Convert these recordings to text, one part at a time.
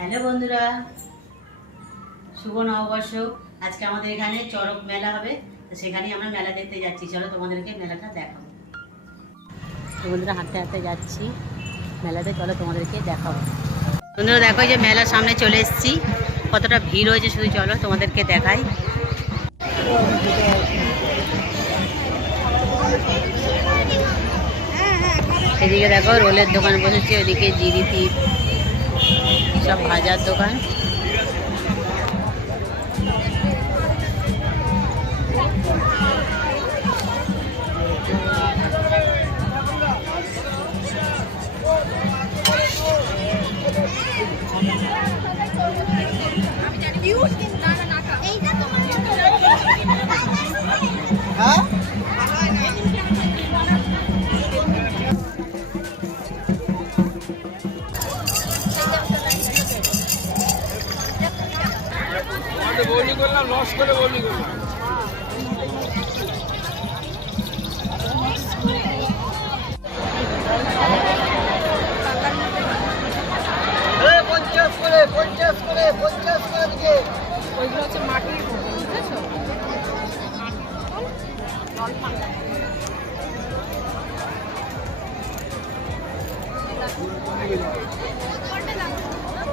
Hello বন্ধুরা, শুভ নববর্ষ। আজকে আমাদের এখানে চড়ক মেলা হবে, তো সেখানেই আমরা মেলা দেখতে যাচ্ছি। চলো তোমাদেরকে মেলাটা দেখাবো। তো বন্ধুরা, হাঁটতে হাঁটতে যাচ্ছি মেলাতে, চলো তোমাদেরকে দেখাবো। বন্ধুরা দেখো, যে মেলার সামনে চলে এসেছি, কতটা ভিড় হয়েছে শুধু চলো তোমাদেরকে দেখাই। এদিকে দেখো রোলের দোকান বসেছে, ওদিকে জিলিপি, সব ভাজার দোকান। বলি করলাম, লস করে বলি করলাম। ওইগুলো হচ্ছে মাটির বোতল, বুঝেছো? জল ঠান্ডা।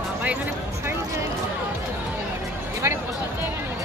বাবা এখানে বসাই যায়, এবারে বসার জায়গা নেই।